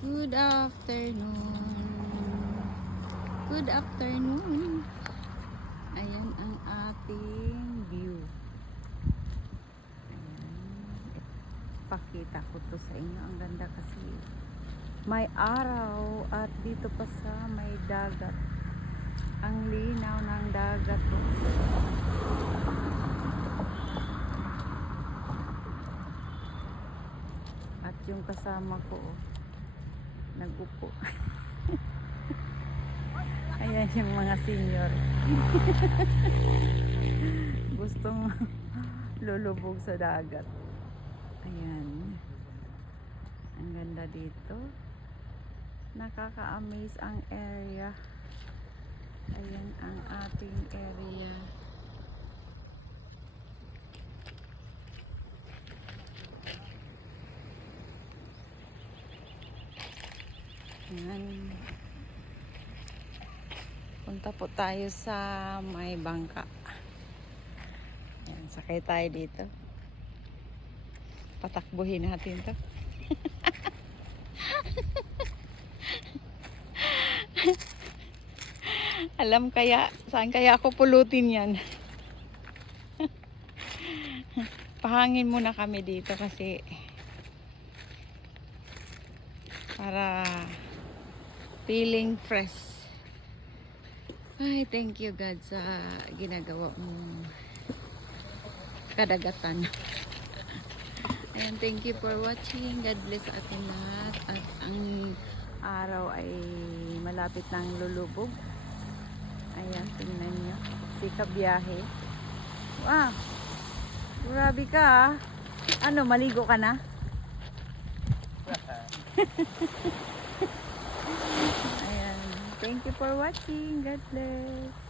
Good afternoon. Good afternoon. Ayan ang ating view. Ayan. Pakita ko to sa inyo. Ang ganda kasi may araw at dito pa sa may dagat. Ang linaw ng dagat to. At yung kasama ko nag-upo. Ayan yung mga senior. Gustong lulubog sa dagat. Ayan. Ang ganda dito. Nakaka-amaze ang area. Ayan ang ating area. Ayan. Punta po tayo sa may bangka. Ayan, sakay tayo dito. Patakbuhin natin to. Alam kaya, saan kaya ako pulutin yan? Pahangin muna kami dito kasi para feeling fresh. Ay, thank you God sa ginagawa mong kadagatan. Ayan, thank you for watching. God bless sa ating lahat. At ang araw ay malapit ng lulubog. Ayan, tingnan nyo. Sika biyahe. Wow! Grabe ka ah. Ano, maligo ka na? Ayan. Thank you for watching. God bless.